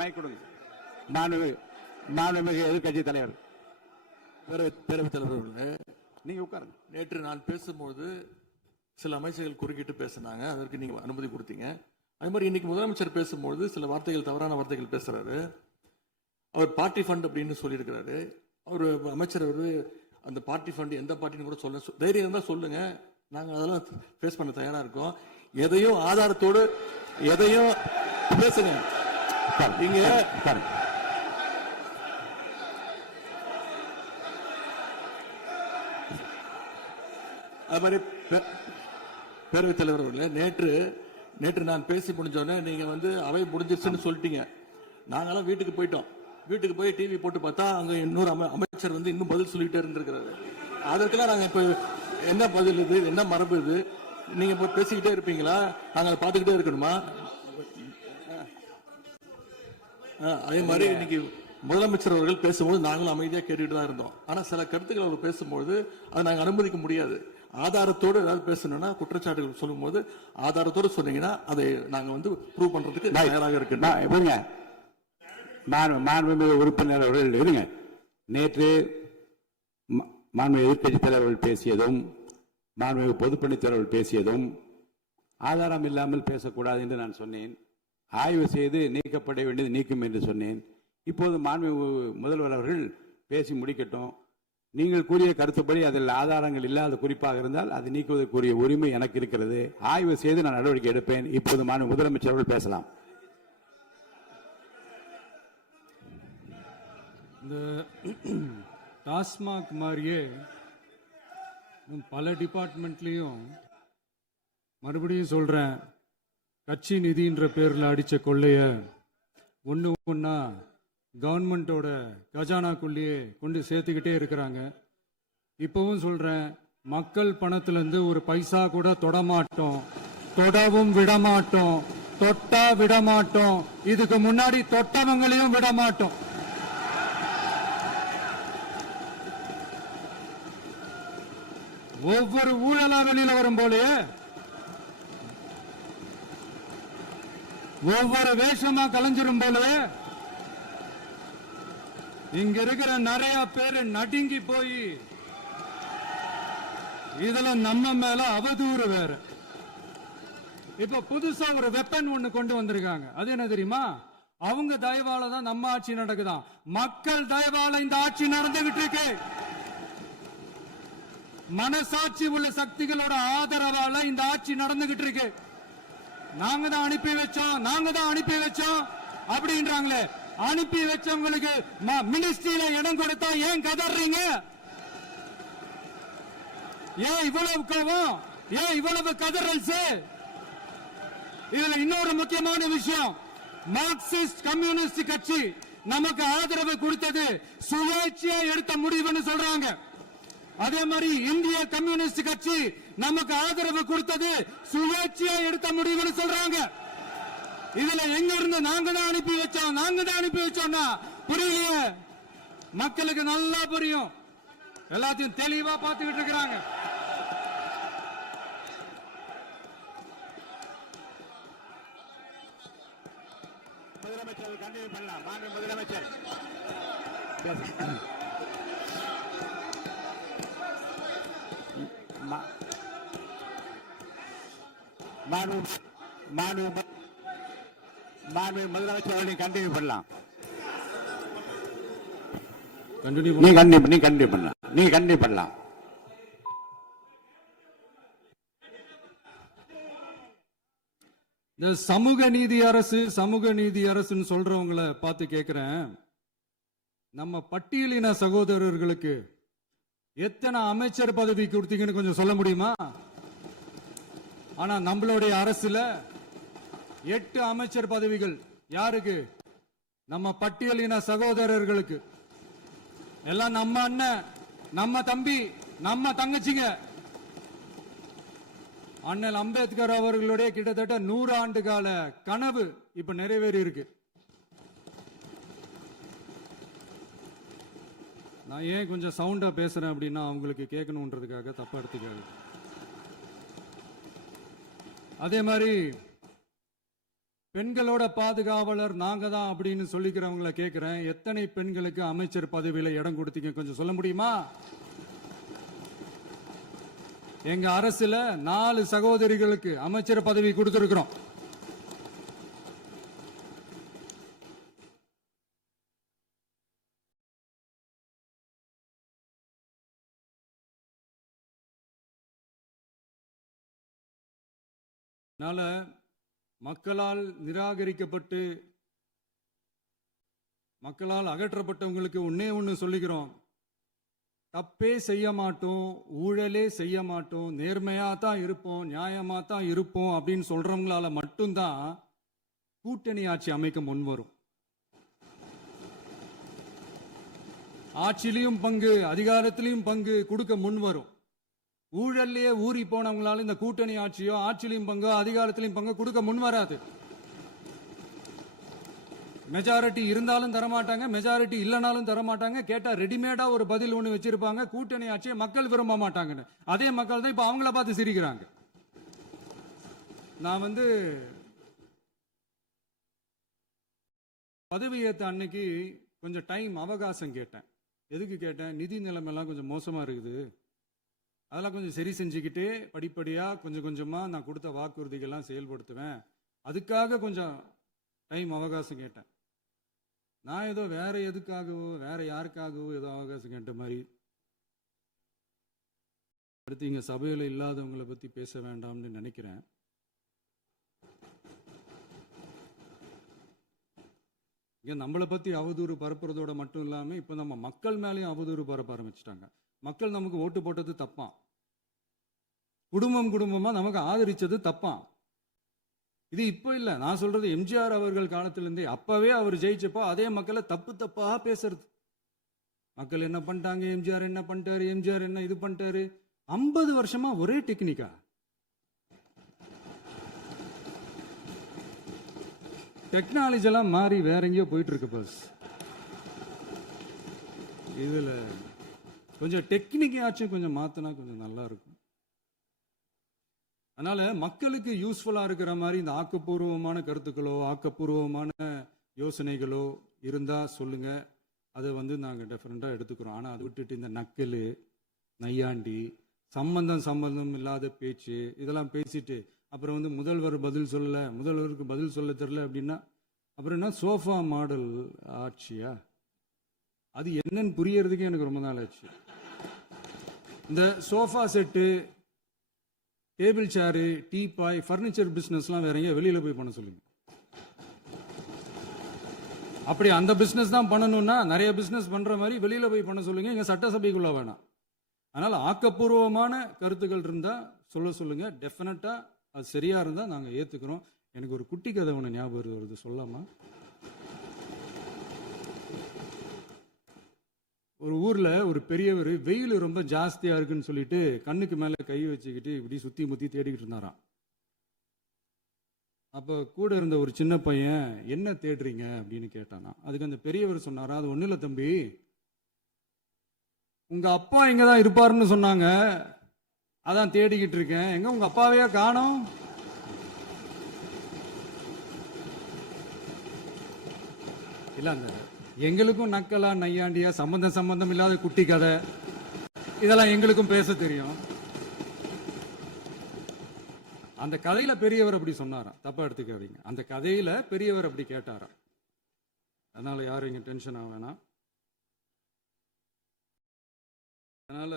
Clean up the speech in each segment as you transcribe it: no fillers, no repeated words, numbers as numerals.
Mic கொடுங்க. மாண்புமிகு எதிர்கட்சி தலைவர். பேரவைத் தலைவர், நீங்க உட்காருங்க. நேற்று நான் பேசும்போது சில அமைச்சர்கள் குறுக்கிட்டு பேசினாங்க, அதற்கு நீங்க அனுமதி கொடுத்தீங்க. அது மாதிரி இன்னைக்கு முதலமைச்சர் பேசும்போது சில வார்த்தைகள், தவறான வார்த்தைகள் பேசுறாரு. அவர் பார்ட்டி ஃபண்ட் அப்படின்னு சொல்லியிருக்கிறாரு. அவர் அமைச்சர் அந்த பார்ட்டி ஃபண்ட் எந்த பார்ட்டின்னு கூட சொல்ல தைரியம் இருந்தால் சொல்லுங்க, நாங்க அதெல்லாம் ஃபேஸ் பண்ண தயாரா இருக்கோம். எதையும் ஆதாரத்தோடு எதையும் பேசுங்க. நீங்க அது மாதிரி பேரவைத் தலைவர் அவர்களே, நேற்று நான் பேசி முடிஞ்சோடனே நீங்க அவை முடிஞ்சிருச்சுன்னு சொல்லிட்டீங்க. நாங்கெல்லாம் வீட்டுக்கு போயிட்டோம். வீட்டுக்கு போய் டிவி போட்டு பார்த்தா அங்க இன்னொரு அமைச்சர் இன்னும் பதில் சொல்லிட்டே இருந்திருக்கிறாரு. அதற்கெல்லாம் நாங்க இப்ப என்ன பதில் இது, என்ன மரபு இது? நீங்க இப்ப பேசிக்கிட்டே இருப்பீங்களா? நாங்க அதை பார்த்துக்கிட்டே இருக்கணுமா? அதே மாதிரி இன்னைக்கு முதலமைச்சர் அவர்கள் பேசும்போது நாங்களும் அமைதியா கேட்டுட்டு தான் இருந்தோம். ஆனா சில கருத்துக்கள் அவர் பேசும்போது அதை நாங்க அனுமதிக்க முடியாது. ஆதாரத்தோடு ஏதாவது பேசணும்னா, குற்றச்சாட்டுகள் சொல்லும் போது ஆதாரத்தோடு சொன்னீங்கன்னா அதை நாங்க ப்ரூவ் பண்றதுக்கு தயாராக இருக்கு. மாண்புமிகு உறுப்பினர் அவர்கள் இருங்க. நேற்று மாண்புமிகு எதிர்கட்சி தலைவர்கள் பேசியதும், மாண்புமிகு பொதுப்பணித்தலைவர்கள் பேசியதும் ஆதாரம் இல்லாமல் பேசக்கூடாது என்று நான் சொன்னேன். ஆய்வு செய்து நீக்கப்பட வேண்டியது நீக்கும் என்று சொன்னேன். இப்போது மாண்புமிகு முதல்வர் அவர்கள் பேசி முடிக்கட்டும். நீங்கள் கூறிய கருத்துப்படி அதில் ஆதாரங்கள் இல்லாத குறிப்பாக இருந்தால் அது நீக்குவதற்குரிய உரிமை எனக்கு இருக்கிறது. ஆய்வு செய்து நான் நடவடிக்கை எடுப்பேன். இப்போது மாண்புமிகு முதலமைச்சர் அவர்கள் பேசலாம். இந்த டாஸ்மாக் மாதிரியே பல டிபார்ட்மெண்ட்லயும், மறுபடியும் சொல்றேன், கட்சி நிதின்ற பேர்ல அடிச்ச கொள்ளைய ஒன்னா கவர்மெண்டோட கஜானாக்குள்ளேயே கொண்டு சேர்த்துக்கிட்டே இருக்கிறாங்க. இப்பவும் சொல்றேன், மக்கள் பணத்துல இருந்து ஒரு பைசா கூட தொடமாட்டோம், தொடவும் விடமாட்டோம், தொட்டா விடமாட்டோம். இதுக்கு முன்னாடி தொட்டவங்களையும் விடமாட்டோம். ஒவ்வொரு ஊழலா வெளியில வரும் போலே, ஒவ்வொரு வேஷமா கலைஞ்சிரும் போலே, இங்க இருக்கிற நிறைய பேரு நடுங்கி போய் இதுல நம்ம மேல அவதூறு வேற. இப்ப புதுசா ஒரு வெப்பன் ஒண்ணு கொண்டு வந்திருக்காங்க. அது என்ன தெரியுமா? அவங்க தயவால தான் நம்ம ஆட்சி நடக்குதான். மக்கள் தயவால இந்த ஆட்சி நடந்துகிட்டு இருக்கு. மனசாட்சி உள்ள சக்திகளோட ஆதரவால இந்த ஆட்சி நடந்துகிட்டு இருக்கு. நாங்க தான் அனுப்பி வச்சோம் அப்படின்றாங்களே. அனுப்பி வச்சவங்களுக்கு மினிஸ்ட்ரியில இடம் கொடுத்தா ஏன் கதறீங்க? ஏன் இவ்வளவு கோவம்? ஏன் இவ்வளவு கதறல்ஸ்? இதுல இன்னொரு முக்கியமான விஷயம், மார்க்சிஸ்ட் கம்யூனிஸ்ட் கட்சி நமக்கு ஆதரவு கொடுத்தது சுயேட்சையா எடுத்த முடிவுன்னு சொல்றாங்க. அதே மாதிரி இந்திய கம்யூனிஸ்ட் கட்சி நமக்கு ஆதரவு கொடுத்தது சுயேட்சையா எடுத்த முடிவுன்னு சொல்றாங்க. இதுல எங்க இருந்து நாங்க தான் அனுப்பி வச்சோம்னா புரியலையே. மக்களுக்கு நல்லா புரியும், எல்லாத்தையும் தெளிவா பார்த்துக்கிட்டு இருக்கிறாங்க. முதலமைச்சர் கண்டினியூ பண்ணலாம். மாண்புமிகு முதலமைச்சர் முதலமைச்சர் கண்டினியூ பண்ணலாம். நீங்க கண்டினியூ பண்ணலாம். இந்த சமூக நீதி அரசுன்னு சொல்றவங்களை பார்த்து கேட்கிறேன், நம்ம பட்டியலின சகோதரர்களுக்கு எத்தனை அமைச்சர் பதவி கொடுத்தீங்கன்னு கொஞ்சம் சொல்ல முடியுமா? ஆனா நம்மளுடைய அரசுல 8 அமைச்சர் பதவிகள் யாருக்கு? நம்ம பட்டியலின சகோதரர்களுக்கு. எல்லாம் நம்ம அண்ணன், நம்ம தம்பி, நம்ம தங்கச்சிங்க. அண்ணல் அம்பேத்கர் அவர்களுடைய கிட்டத்தட்ட 100 ஆண்டு கால கனவு இப்ப நிறைவேறி இருக்கு. நான் ஏன் கொஞ்சம் சவுண்டா பேசுறேன் அப்படின்னா அவங்களுக்கு கேட்கணுன்றதுக்காக தப்பா எடுத்துக்காது. அதே மாதிரி பெண்களோட பாதுகாவலர் நாங்க தான் அப்படின்னு சொல்லிக்கிறவங்கள கேட்கிறேன், எத்தனை பெண்களுக்கு அமைச்சர் பதவியில இடம் கொடுத்தீங்க கொஞ்சம் சொல்ல முடியுமா? எங்க அரசுல 4 சகோதரிகளுக்கு அமைச்சர் பதவி கொடுத்திருக்கிறோம். அதனால மக்களால் நிராகரிக்கப்பட்டு மக்களால் அகற்றப்பட்டவங்களுக்கு ஒன்னே ஒன்று சொல்லிக்கிறோம், தப்பே செய்ய மாட்டோம், ஊழலே செய்ய மாட்டோம், நேர்மையா தான் இருப்போம், நியாயமா தான் இருப்போம் அப்படின்னு சொல்றவங்களால மட்டும்தான் கூட்டணி ஆட்சி அமைக்க முன்வரும். ஆட்சியிலையும் பங்கு, அதிகாரத்திலையும் பங்கு கொடுக்க முன்வரும். ஊழல்லையே ஊறி போனவங்களால இந்த கூட்டணி ஆட்சியோ ஆட்சியிலையும் பங்கோ அதிகாரத்திலையும் பங்கு கொடுக்க முன்வராது. மெஜாரிட்டி இருந்தாலும் தரமாட்டாங்க, மெஜாரிட்டி இல்லைனாலும் தரமாட்டாங்க. கேட்டா ரெடிமேடா ஒரு பதில் ஒண்ணு வச்சிருப்பாங்க, கூட்டணி ஆட்சியை மக்கள் விரும்ப மாட்டாங்கன்னு. அதே மக்கள் தான் இப்ப அவங்கள பார்த்து சிரிக்கிறாங்க. நான் பதவி ஏத்த அன்னைக்கு கொஞ்சம் டைம் அவகாசம் கேட்டேன். எதுக்கு கேட்டேன்? நிதி நிலைமைலாம் கொஞ்சம் மோசமா இருக்குது, அதெல்லாம் கொஞ்சம் சரி செஞ்சுக்கிட்டே படிப்படியா கொஞ்சம் கொஞ்சமா நான் கொடுத்த வாக்குறுதிகள்லாம் செயல்படுத்துவேன், அதுக்காக கொஞ்சம் டைம் அவகாசம் கேட்டேன். நான் ஏதோ வேற எதுக்காகவோ வேற யாருக்காகவோ ஏதோ அவகாசம் கேட்ட மாதிரி. அடுத்து இங்க சபையில இல்லாதவங்களை பத்தி பேச வேண்டாம்னு நினைக்கிறேன். இங்க நம்மளை பத்தி அவதூறு பரப்புறதோட மட்டும் இல்லாம இப்ப நம்ம மக்கள் மேலேயும் அவதூறு பரப்ப ஆரம்பிச்சிட்டாங்க. மக்கள் நமக்கு ஓட்டு போட்டது தப்பான், குடும்பம் குடும்பமா நமக்கு ஆதரிச்சது தப்பான். இது இப்போ இல்ல, நான் சொல்றது எம்ஜிஆர் அவர்கள் காலத்திலிருந்தே. அப்பவே அவர் ஜெயிச்சப்போ அதே மக்களை தப்பு தப்பா பேசுறது. மக்கள் என்ன பண்ணிட்டாங்க, எம்ஜிஆர் என்ன பண்ணிட்டாரு, எம்ஜிஆர் என்ன இது பண்ணிட்டாரு. 50 வருஷமா ஒரே டெக்னிக்கா. டெக்னாலஜி எல்லாம் மாறி வேற எங்கேயோ போயிட்டு இருக்கு பஸ். இதுல கொஞ்சம் டெக்னிக்காச்சும் கொஞ்சம் மாத்தினா கொஞ்சம் நல்லா இருக்கும். அதனால மக்களுக்கு யூஸ்ஃபுல்லா இருக்கிற மாதிரி இந்த ஆக்கப்பூர்வமான கருத்துக்களோ ஆக்கப்பூர்வமான யோசனைகளோ இருந்தா சொல்லுங்க, அதை நாங்க டெஃபரெண்டா எடுத்துக்கிறோம். ஆனா அதை விட்டுட்டு இந்த நக்கல் நையாண்டி சம்பந்தம் இல்லாத பேச்சு இதெல்லாம் பேசிட்டு அப்புறம் முதல்வர் பதில் சொல்லல, முதல்வருக்கு பதில் சொல்ல தெரியல அப்படின்னா அப்புறம் என்ன சோஃபா மாடல் ஆட்சியா? அது என்னன்னு புரியறதுக்கு எனக்கு ரொம்ப நாள் ஆச்சு. இந்த sofa set, table chair, teapoy, furniture பிசினஸ்லாம் வேற எங்கேயா வெளியில போய் பண்ண சொல்லுங்க. அப்படி அந்த பிசினஸ் தான் பண்ணணும்னா நிறைய பிசினஸ் பண்ற மாதிரி வெளியில போய் பண்ண சொல்லுங்க, இங்க சட்டசபைக்குள்ள வேணாம். அதனால ஆக்கப்பூர்வமான கருத்துக்கள் இருந்தா சொல்லுங்க, டெஃபினட்டா அது சரியா இருந்தா நாங்க ஏத்துக்கிறோம். எனக்கு ஒரு குட்டி கதை ஒன்று ஞாபகம் வருது, சொல்லாமா? ஒரு ஊர்ல ஒரு பெரியவர் வெயில் ரொம்ப ஜாஸ்தியா இருக்குன்னு சொல்லிட்டு கண்ணுக்கு மேல கை வச்சுக்கிட்டு இப்படி சுத்தி முத்தி தேடிக்கிட்டு இருந்தாராம். அப்ப கூட இருந்த ஒரு சின்ன பையன் என்ன தேடுறீங்க அப்படின்னு கேட்டானா. அதுக்கு அந்த பெரியவர் சொன்னாரா, அது ஒண்ணு இல்ல தம்பி, உங்க அப்பா இங்கதான் இருப்பாருன்னு சொன்னாங்க, அதான் தேடிக்கிட்டு இருக்கேன், எங்க உங்க அப்பாவையா காணோம்? இல்ல அந்த எங்களுக்கும் நக்கலா நையாண்டியா சம்பந்தம் இல்லாத குட்டி கதை இதெல்லாம் எங்களுக்கும் பேச தெரியும். அந்த கதையில பெரியவர் அப்படி சொன்னாராம், தப்பா எடுத்துக்காதீங்க. அந்த கதையில பெரியவர் அப்படி கேட்டாராம். அதனால யாரும் இங்க டென்ஷன் ஆக வேணாம். அதனால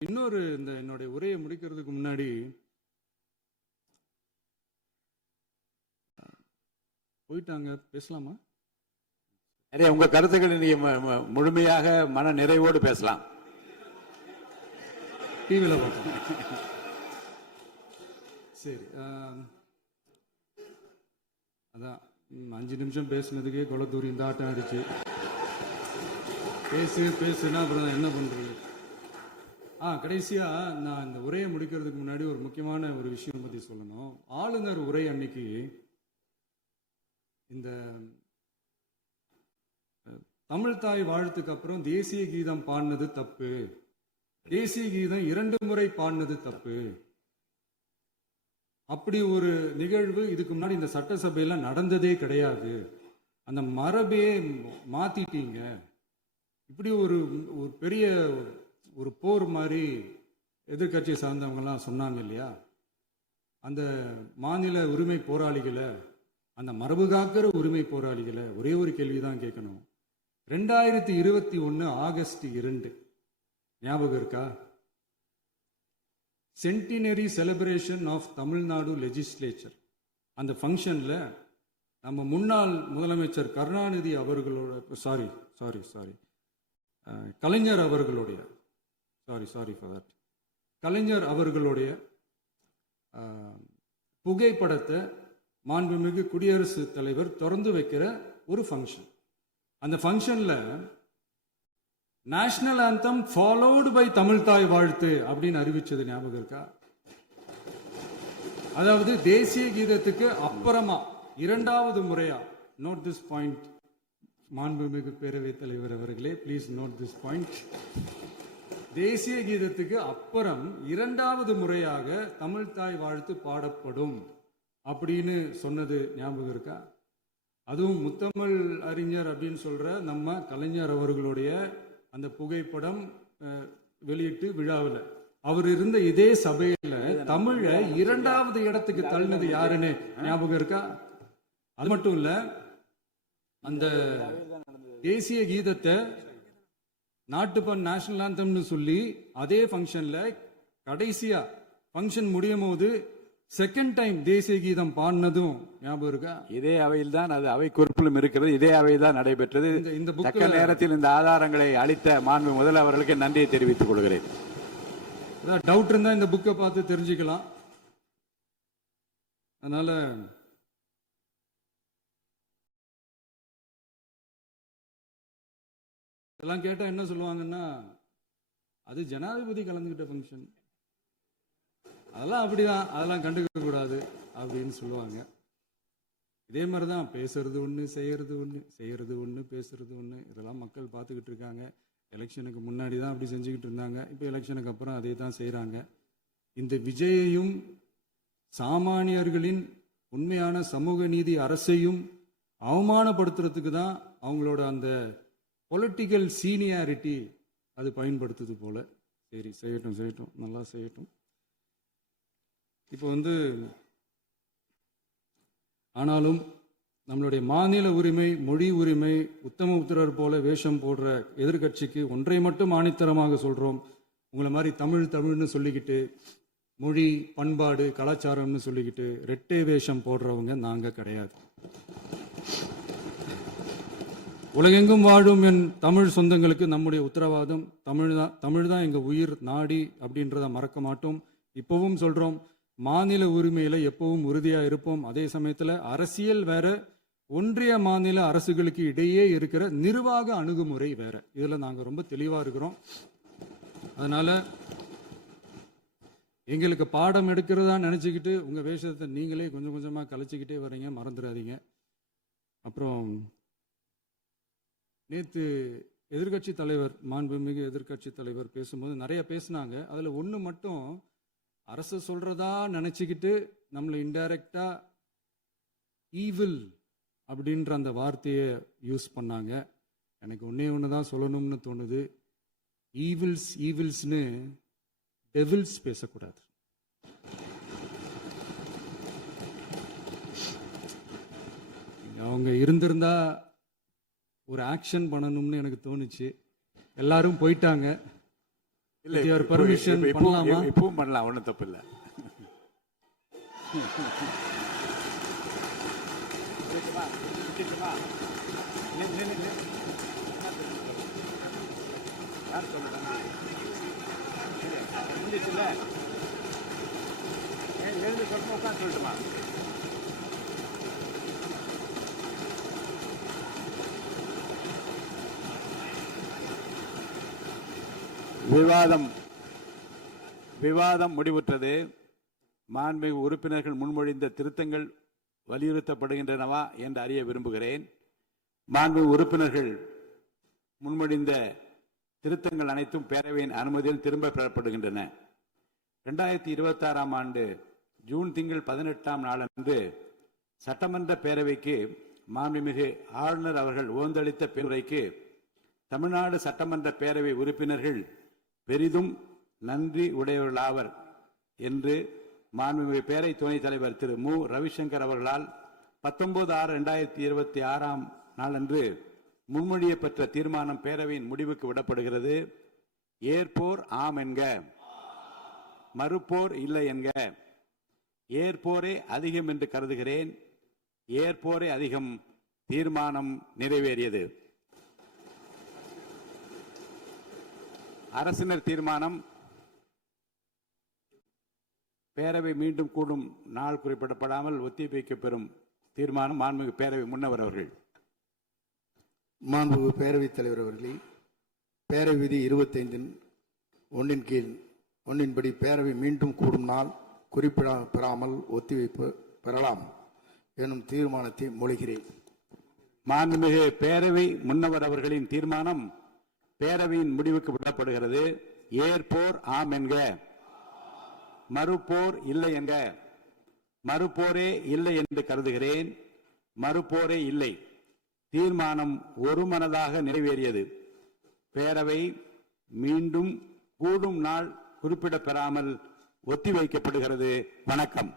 இன்னொரு இந்த என்னுடைய உரையை முடிக்கிறதுக்கு முன்னாடி போயிட்டாங்க, பேசலாமா? நிறைய உங்க கருத்துக்களை நீங்க முழுமையாக மன நிறைவோடு பேசலாம். டிவியில பார்ப்போம். சரி, அதான் 5 நிமிஷம் பேசுனதுக்கே கொலத்தூரி இந்த ஆட்டம் ஆயிடுச்சு. பேசுனா அப்புறம் என்ன பண்றது? கடைசியா நான் இந்த உரையை முடிக்கிறதுக்கு முன்னாடி ஒரு முக்கியமான ஒரு விஷயம் பத்தி சொல்லணும். ஆளுநர் உரை அன்னைக்கு இந்த தமிழ் தாய் வாழ்த்துக்கு அப்புறம் தேசிய கீதம் பாடினது தப்பு, தேசிய கீதம் 2 முறை பாடினது தப்பு, அப்படி ஒரு நிகழ்வு இதுக்கு முன்னாடி இந்த சட்டசபையில நடந்ததே கிடையாது. அந்த மரபே மாத்திட்டீங்க. இப்படி ஒரு ஒரு பெரிய ஒரு போர் மாதிரி எதிர்க்கட்சியை சார்ந்தவங்கலாம் சொன்னாங்க இல்லையா? அந்த மாநில உரிமை போராளிகளை, அந்த மரபு காக்கிற உரிமை போராளிகளை ஒரே ஒரு கேள்விதான் கேட்கணும். 2021 ஆகஸ்ட் 2 ஞாபகம் இருக்கா? Centenary celebration of Tamil Nadu legislature. அந்த ஃபங்க்ஷன்ல நம்ம முன்னாள் முதலமைச்சர் கருணாநிதி அவர்களோட கலைஞர் அவர்களுடைய கலைஞர் அவர்களுடைய புகைப்படத்தை மாண்புமிகு குடியரசுத் தலைவர் திறந்து வைக்கிற ஒரு ஃபங்க்ஷன். அந்த ஃபங்க்ஷன்ல national anthem followed by Tamil Thai Vazhthu அப்படின்னு அறிவிச்சது ஞாபகம் இருக்கா? அதாவது தேசிய கீதத்துக்கு அப்புறமா இரண்டாவது முறையா, நோட் திஸ் பாயிண்ட் மாண்புமிகு பேரவைத் தலைவர் அவர்களே, ப்ளீஸ் நோட் திஸ் பாயிண்ட். தேசிய கீதத்துக்கு அப்புறம் இரண்டாவது முறையாக தமிழ் தாய் வாழ்த்து பாடப்படும் அப்படின்னு சொன்னது ஞாபகம் இருக்கா? அதுவும் முத்தமிழ் அறிஞர் அப்படின்னு சொல்ற நம்ம கலைஞர் அவர்களுடைய அந்த புகைப்படம் வெளியிட்டு விழாவில் அவர் இருந்த இதே சபையில தமிழ இரண்டாவது இடத்துக்கு தள்ளினது யாருன்னு ஞாபகம் இருக்கா? அது மட்டும் இல்ல, அந்த தேசிய கீதத்தை நாட்டுப்பண் நேஷனல் ஆந்தம்னு சொல்லி அதே ஃபங்க்ஷன்ல கடைசியா ஃபங்க்ஷன் முடியும் போது செகண்ட் டைம் தேசிய கீதம் பாடினதும் ஞாபகம் இருக்கா? இதே அவையில் தான், அது அவை குறிப்பிலும் இருக்கிறது, இதே அவையில் தான் நடைபெற்றது. இந்த தக்க நேரத்தில் இந்த ஆதாரங்களை அளித்த மாண்பு முதல் அவர்களுக்கு நன்றியை தெரிவித்துக் கொள்கிறேன். டவுட் இருந்தா இந்த புக்கை பார்த்து தெரிஞ்சுக்கலாம். அதனால இதெல்லாம் கேட்டா என்ன சொல்லுவாங்கன்னா, அது ஜனாதிபதி கலந்துகிட்ட ஃபங்க்ஷன், அதெல்லாம் அப்படிதான், அதெல்லாம் கண்டுக்க கூடாது அப்படின்னு சொல்லுவாங்க. இதே மாதிரிதான் பேசுறது ஒண்ணு, செய்யறது ஒண்ணு, பேசுறது ஒண்ணு. இதெல்லாம் மக்கள் பார்த்துக்கிட்டு இருக்காங்க. எலெக்ஷனுக்கு முன்னாடி தான் அப்படி செஞ்சுக்கிட்டு இருந்தாங்க. இப்போ எலெக்ஷனுக்கு அப்புறம் அதே தான் செய்யறாங்க. இந்த விஜயையும் சாமானியர்களின் உண்மையான சமூக நீதி அரசையும் அவமானப்படுத்துறதுக்கு தான் அவங்களோட அந்த பொலிட்டிக்கல் சீனியாரிட்டி அது பயன்படுத்துது போல. சரி, செய்யட்டும், நல்லா செய்யட்டும். இப்போ ஆனாலும் நம்மளுடைய மாநில உரிமை, மொழி உரிமை, உத்தமபுத்திரர் போல வேஷம் போடுற எதிர்கட்சிக்கு ஒன்றை மட்டும் ஆணித்தரமாக சொல்றோம். உங்களை மாதிரி தமிழ்னு சொல்லிக்கிட்டு, மொழி, பண்பாடு, கலாச்சாரம்னு சொல்லிக்கிட்டு ரெட்டை வேஷம் போடுறவங்க நாங்க கிடையாது. உலகெங்கும் வாழும் என் தமிழ் சொந்தங்களுக்கு நம்முடைய உத்தரவாதம் தமிழ் தான் எங்க உயிர் நாடி அப்படின்றத மறக்க மாட்டோம். இப்பவும் சொல்றோம், மாநில உரிமையில எப்பவும் உறுதியா இருப்போம். அதே சமயத்துல அரசியல் வேற, ஒன்றிய மாநில அரசுகளுக்கு இடையே இருக்கிற நிர்வாக அணுகுமுறை வேற. இதுல நாங்க ரொம்ப தெளிவா இருக்கிறோம். அதனால எங்களுக்கு பாடம் எடுக்கிறதா நினைச்சுக்கிட்டு உங்க வேஷத்தை நீங்களே கொஞ்சம் கொஞ்சமா கலைச்சிக்கிட்டே வர்றீங்க, மறந்துடாதீங்க. அப்புறம் நேற்று எதிர்கட்சி தலைவர், மாண்புமிகு எதிர்கட்சி தலைவர் பேசும்போது நிறைய பேசினாங்க. அதுல ஒண்ணு மட்டும், அரசு சொல்றதா நினைச்சுக்கிட்டு நம்மளை இன்டைரக்டா ஈவில் அப்படின்ற அந்த வார்த்தையை யூஸ் பண்ணாங்க. எனக்கு ஒண்ணுதான் சொல்லணும்னு தோணுது. ஈவில்ஸ்னு டெவில்ஸ் பேசக்கூடாது. அவங்க இருந்திருந்தா ஒரு ஆக்ஷன் பண்ணணும்னு எனக்கு தோணுச்சு. எல்லாரும் போயிட்டாங்க. பர்மிஷன் பண்ணலாமா? இப்பவும் பண்ணலாம், ஒன்றும் தப்பு இல்லை. சொல்லட்டுமா? விவாதம் முடிவுற்றது. மாண்புமிகு உறுப்பினர்கள் முன்மொழிந்த திருத்தங்கள் வலியுறுத்தப்படுகின்றனவா என்று அறிய விரும்புகிறேன். மாண்புமிகு உறுப்பினர்கள் முன்மொழிந்த திருத்தங்கள் அனைத்தும் பேரவையின் அனுமதியில் திரும்ப பெறப்படுகின்றன. 2026 ஆண்டு ஜூன் திங்கள் 18ஆம் நாளன்று சட்டமன்ற பேரவைக்கு மாண்புமிகு ஆளுநர் அவர்கள் ஓந்தளித்த பெருரைக்கு தமிழ்நாடு சட்டமன்ற பேரவை உறுப்பினர்கள் பெரிதும் நன்றி உடையவர்களாவர் என்று மாண்புமிகு பேரவை துணைத் தலைவர் திரு மு ரவிசங்கர் அவர்களால் 19/6/2026 நாளன்று முன்மொழியப்பெற்ற தீர்மானம் பேரவையின் முடிவுக்கு விடப்படுகிறது. ஏற்போர் ஆம் என்க, மறுப்போர் இல்லை என்க. ஏற்போரே அதிகம் என்று கருதுகிறேன். ஏற்போரே அதிகம். தீர்மானம் நிறைவேறியது. அரசினர் தீர்மானம். பேரவை மீண்டும் கூடும் நாள் குறிப்பிடப்படாமல் ஒத்திவைக்கப்பெறும் தீர்மானம் மாண்புமிகு பேரவை முன்னவர் அவர்கள். மாண்புமிகு பேரவைத் தலைவர் அவர்களே, பேரவை விதி 25(1) கீழ் 1 படி பேரவை மீண்டும் கூடும் நாள் குறிப்பிடப்பெறாமல் ஒத்திவைப்பு பெறலாம் எனும் தீர்மானத்தை மொழிகிறேன். மாண்புமிகு பேரவை முன்னவர் அவர்களின் தீர்மானம் பேரவையின் முடிவுக்கு விடப்படுகிறது. ஏற்போர் ஆம் என்க, மறுப்போர் இல்லை என்க. மறுப்போரே இல்லை என்று கருதுகிறேன். மறுப்போரே இல்லை. தீர்மானம் ஒருமனதாக நிறைவேறியது. பேரவை மீண்டும் கூடும் நாள் குறிப்பிடப்பெறாமல் ஒத்திவைக்கப்படுகிறது. வணக்கம்.